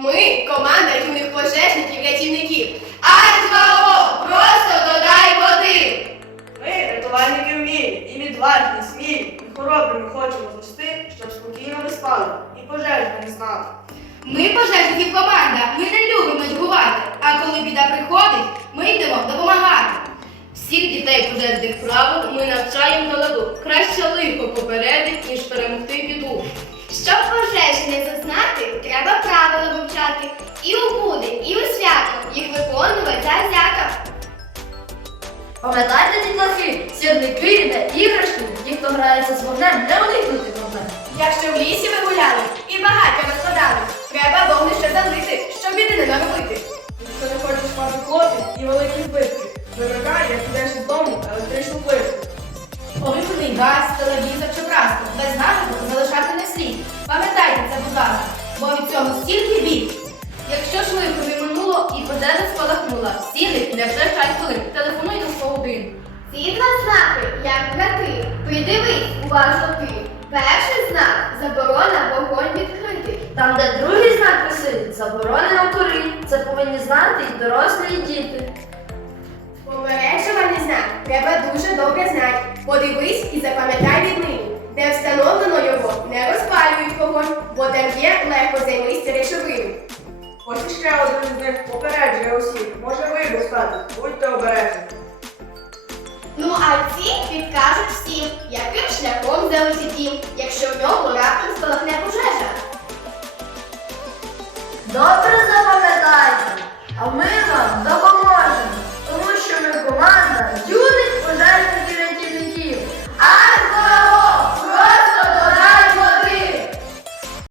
Ми команда юних пожежників-рятівників. Альфа-О! Просто додай води! Ми рятувальники вмілі, і відважні, смілі, і хоробрими хочемо зрости, щоб спокійно ви спали, і пожеж не знали. Ми пожежників команда, ми не любимо нудьгувати, а коли біда приходить, ми йдемо допомагати. Всіх дітей пожежних правил ми навчаємо на ладу. Краще лихо попередить, ніж перемогти біду. Щоб пожежі не зазнати, треба правила вивчати. І у будень, і у свято їх виконувати завзято. Пам'ятайте, дітлахи, сірники не іграшки, ті, хто грається з вогнем, не уникнути проблем. Якщо в лісі ви гуляли і багаття розкладали, треба вогнище залити, щоб біди не наробити. Якщо не хочеш мати хлопці і великі збитки, вимикай, як підеш із дому, електричну плитку. Повімкнений газ, телевізор чи праску, цього стільки бід. Якщо ж не минуло і пожежа спалахнула, сіли не вже 5 хвилин, телефонуй до свого годин. Ці два знаки, як брати, придивись уважно ти. Перший знак заборона вогонь відкрити. Там, де другий знак висить, заборонено курить. Це повинні знати і дорослі, і діти. Попереджувальний знак треба дуже добре знати. Подивись і запам'ятай віднині. Де вогонь, бо там є легкозаймисті речовини. Ось іще один з них попереджує усіх. Може вибух стати. Будьте обережні. Ну а ці підкажуть всім, яким шляхом залетіть їм, якщо в ньому раптом спалахне пожежа. Добре за